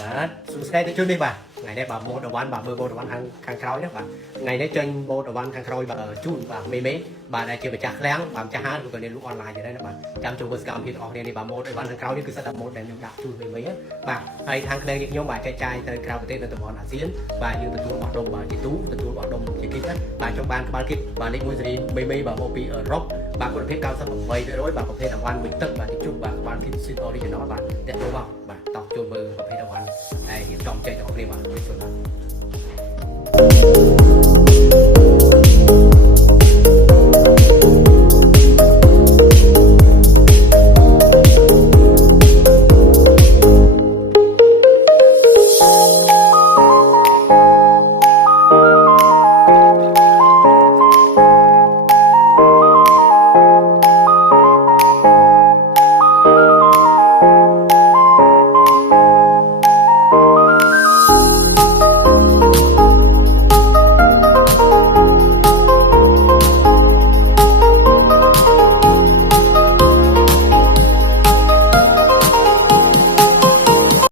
បាទសួស្តីទៅជូននេះបាទថ្ងៃនេះបាទម៉ូតអវ៉ាន់បាទមើលម៉ូតអវ៉ាន់ខាងក្រោយនេះបាទថ្ងៃនេះចេញម៉ូតអវ៉ាន់ខាងក្រោយបាទជូនបាទមេបាទដែលជាម្ចាស់ឃ្លាំងបាទម្ចាស់ហាងឬក៏អ្នកលក់អនឡាញដែរណាបាទចាំចូលមើលសកម្មភាពរបស់គ្នានេះបាទម៉ូតអវ៉ាន់ខាងក្រោយនេះគឺសិតតែម៉ូតដែលខ្ញុំដាក់ជូនមេបាទហើយខាងឃ្លាំងនេះខ្ញុំបាទចែកចាយទៅក្រៅប្រទេសនៅតំបន់អាស៊ានបាទយើងទទួលបោះដុំបាទជាទូទទួលបោះដុំជាគីតបាទចង់បានក្បាលគីតបាទលេខ1សេរីមេបាទមកពីអឺរ៉ុបបាទគុណភាព98%បាទប្រភេទអវ៉ាន់មួយទឹកបាទទីជុំបាទក្បាលគីត Swiss Original បាទតែទៅបោះបាទ